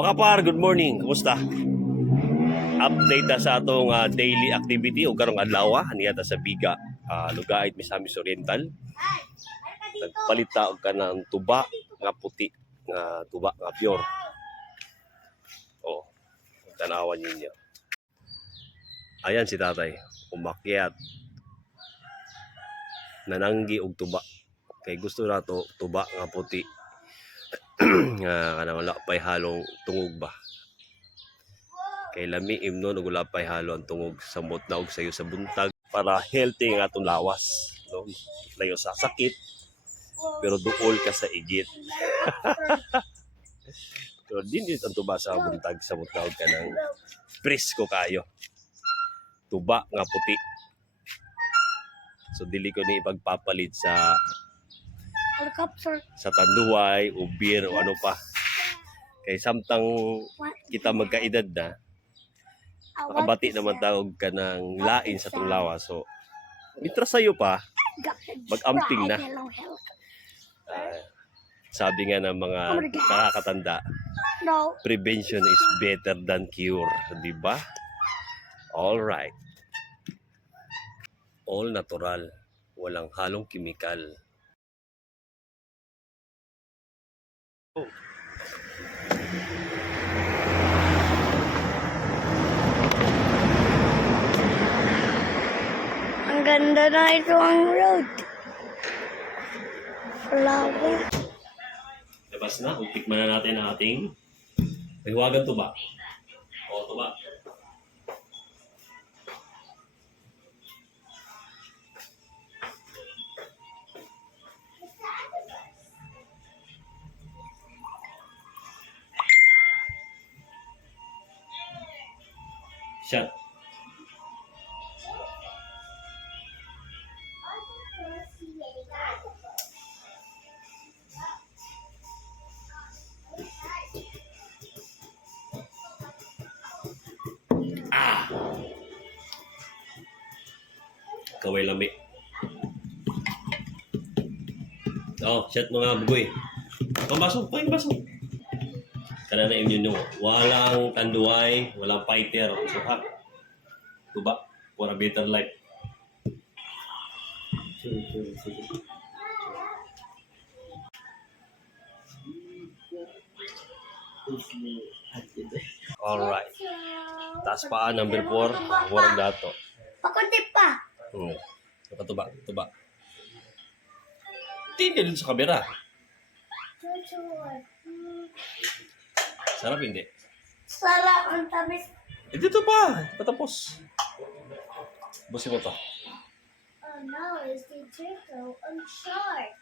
Mga par, good morning. Kumusta? Update ta sa atong daily activity o karong adlaw niya ta sa Biga, Lugait, Misamis Oriental. Nagpalit ta og kanang tuba nga puti nga tuba nga pure. Oh, tanawan ninyo. Ayan si tatay, umakyat. Nananggi og tuba. Kay gusto na to tuba nga puti. Nga kanang wala pay halong tungog ba. Kay lami imnon ug wala pay halo ang tungog samot na og sayo sa buntag para healthy nga atong lawas, no? Layo sa sakit pero duol ka sa igit. So din ang tuba sa buntag samot na og kanang presko kayo. Tuba nga puti. So dili ko ni ipagpapalit sa tanduay o beer o ano pa. Kay samtang kita magkaedad na, makabati naman tawag ka ng lain sa itong lawas. So, mitra sa'yo pa, mag-amping na. Sabi nga ng mga nakakatanda, prevention is better than cure. Diba? All right. All natural. Walang halong kimikal. Ang ganda na ito ang road. Flower. Labas na. Tikman na natin ang ating hiwagang tuba. O, tuba. Shot. Kaway lami. Oh, shot mga bugoy. Pambasok, pambasok. Kana na immune nyo. Walang tanduay, walang fighter. So ha, tuba, for a better life. Alright. Taas paa, number 4. Warang dato. Pakunti pa. Tuba, tuba. Tingnan sa kamera. Sarap hindi? Sarap ang tamis. Dito pa. Patapos. Busin mo to. Oh no, it's the turtle. I'm short.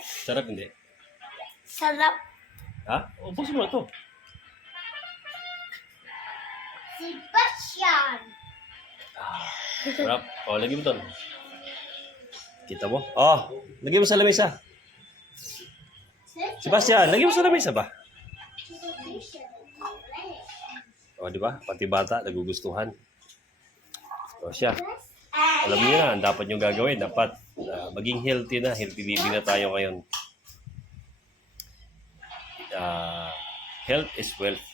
Sarap hindi? Sarap. Ha? O, busin mo to. Sebastian. Sarap. O, lagi mo to. Kita mo? Oh, lagi mo sa lamesa. Sebastian, lagi mo sa lamesa ba? O, di ba? Pati bata, nagugustuhan. O, siya. Alam niyo na, ang dapat nyo gagawin. Dapat maging healthy na. Healthy living na tayo ngayon. Health is wealth.